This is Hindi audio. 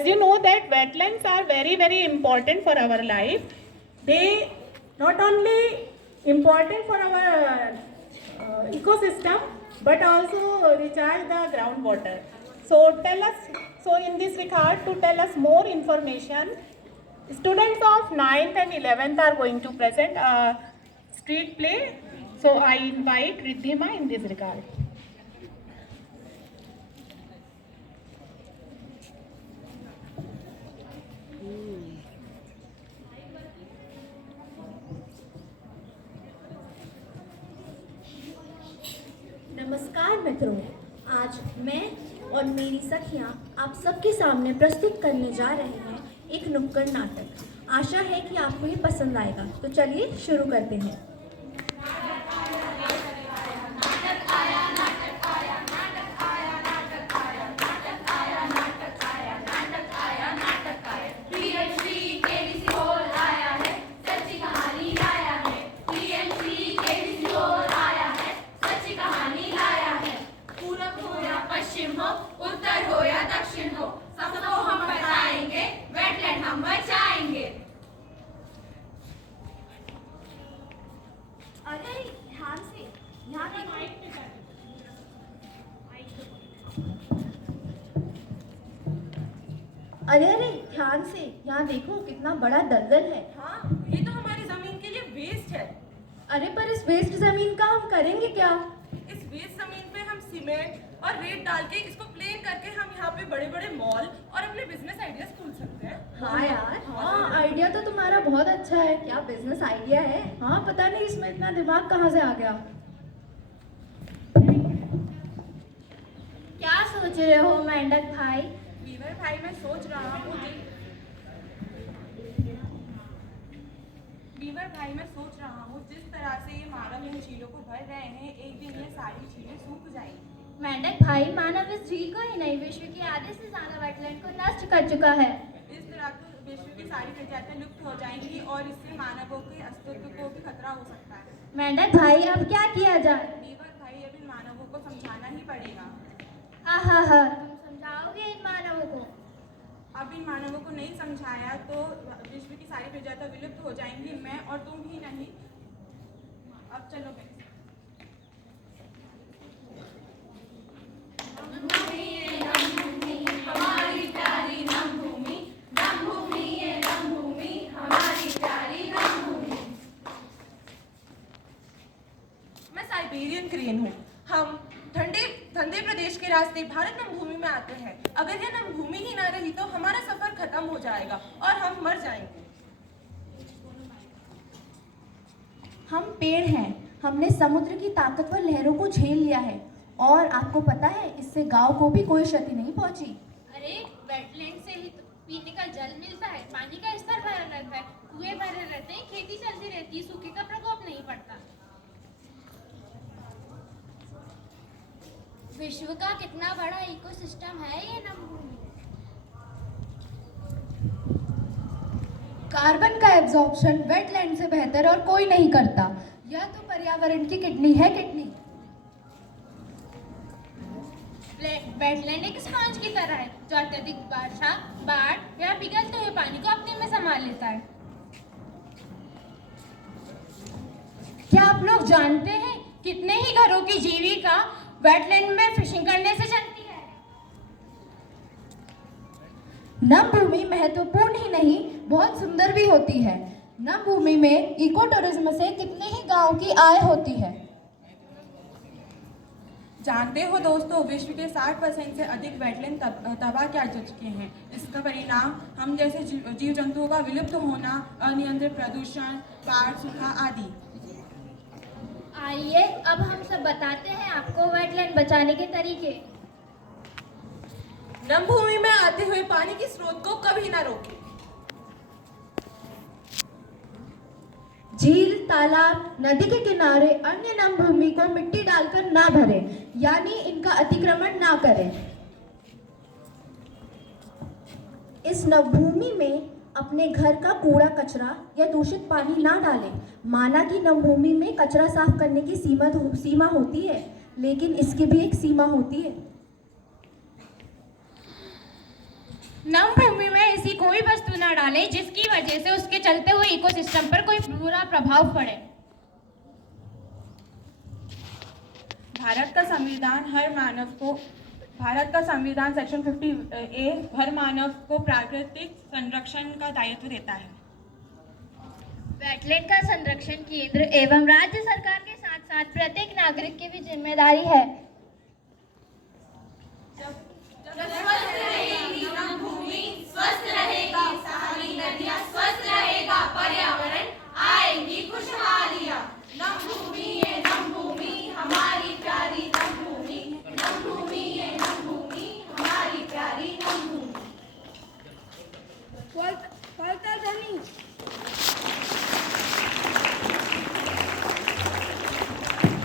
As you know that wetlands are very, very important for our life. They not only important for our ecosystem, but also recharge the groundwater. So tell us, so in this regard, to tell us more information, students of 9th and 11th are going to present a street play. So I invite Riddhima in this regard. नमस्कार मित्रों, आज मैं और मेरी सखियां आप सबके सामने प्रस्तुत करने जा रहे हैं एक नुक्कड़ नाटक। आशा है कि आपको ये पसंद आएगा, तो चलिए शुरू करते हैं। उत्तर हो या दक्षिण हो, सबको हम बताएंगे, वेटलैंड हम बचाएंगे। अरे ध्यान से, यहाँ अरे ध्यान से, यहाँ देखो कितना बड़ा दलदल है। हाँ, ये तो हमारी जमीन के लिए वेस्ट है। अरे पर इस वेस्ट जमीन का हम करेंगे क्या? इस वेस्ट जमीन पे हम सीमेंट और रेत डाल के इसको प्लेन करके हम यहाँ पे बड़े बड़े मॉल और अपने बिजनेस आइडियाज खोल सकते हैं। हाँ यार, हाँ आइडिया तो तुम्हारा बहुत अच्छा है। क्या बिजनेस आइडिया है? हाँ पता नहीं इसमें इतना दिमाग कहाँ से आ गया। क्या सोच रहे हो मेंढक भाई? बीवर भाई, मैं सोच रहा हूँ जिस तरह से ये मानव इन झीलों को भर रहे हैं, एक दिन ये सारी झीलें सूख जाएंगी। मेंढक भाई, मानव इस झील को ही नहीं, विश्व की आधे से ज्यादा वेटलैंड को नष्ट कर चुका है। इस तरह तो विश्व की सारी प्रजातियां लुप्त हो जाएंगी और इससे मानवों के अस्तित्व को भी खतरा हो सकता है। मेंढक भाई, अब क्या किया जाए? बीवर भाई, अब इन मानवों को समझाना ही पड़ेगा। हाँ, तुम समझाओगे इन मानवों को? अब इन मानवों को नहीं समझाया तो विश्व की सारी प्रजातियां विलुप्त हो जाएंगी, मैं और तुम ही नहीं। अब चलो हमारी प्यारी नम भूमि, नम भूमि ये नम भूमि, हमारी प्यारी नम भूमि। मैं साइबेरियन क्रेन हूँ। हम ठंडे प्रदेश के रास्ते भारत नम भूमि में आते हैं। अगर यह नम भूमि ही ना रही तो हमारा सफर खत्म हो जाएगा और हम मर जाएंगे। हम पेड़ हैं, हमने समुद्र की ताकतवर लहरों को झेल लिया है और आपको पता है इससे गांव को भी कोई क्षति नहीं पहुंची। अरे वेटलैंड से ही तो पीने का जल मिलता है, पानी का स्तर भरा रहता है, कुएं भरे रहते हैं, खेती चलती रहती है, सूखे का प्रकोप नहीं पड़ता। विश्व का कितना बड़ा इकोसिस्टम है ये नम भूमि। कार्बन का एब्जॉर्प्शन वेटलैंड से बेहतर और कोई नहीं करता। यह तो पर्यावरण की किडनी है, किडनी। वेटलैंड एक स्पंज की तरह है जो अत्यधिक वर्षा, बाढ़ या पिघलते हुए पानी को अपने में संभाल लेता है। क्या आप लोग जानते हैं कितने ही घरों की जीविका वेटलैंड में फिशिंग करने से चलती है? नम भूमि महत्वपूर्ण ही नहीं, बहुत सुंदर भी होती है। नम भूमि में इको टूरिज्म से कितने ही गांव की आय होती है। जानते हो दोस्तों, विश्व के 60% से अधिक वेटलैंड तबाह कर चुके हैं। इसका परिणाम हम जैसे जीव जंतुओं का विलुप्त होना, अनियंत्रित प्रदूषण, बाढ़, सूखा आदि। आइए अब हम सब बताते हैं आपको वेटलैंड बचाने के तरीके। नम भूमि में आते हुए पानी के स्रोत को कभी ना रोकें। झील, तालाब, नदी के किनारे अन्य नम भूमि को मिट्टी डालकर ना भरें, यानी इनका अतिक्रमण ना करें। इस नम भूमि में अपने घर का कूड़ा कचरा या दूषित पानी ना डालें। माना कि नम भूमि में कचरा साफ करने की सीमा होती है, लेकिन इसकी भी एक सीमा होती है। नम भूमि न डालें जिसकी वजह से उसके चलते हुए इकोसिस्टम पर कोई बुरा प्रभाव पड़े। भारत का संविधान सेक्शन 50A हर मानव को प्राकृतिक संरक्षण का दायित्व देता है। वेटलैंड का संरक्षण केंद्र एवं राज्य सरकार के साथ साथ प्रत्येक नागरिक की भी जिम्मेदारी है।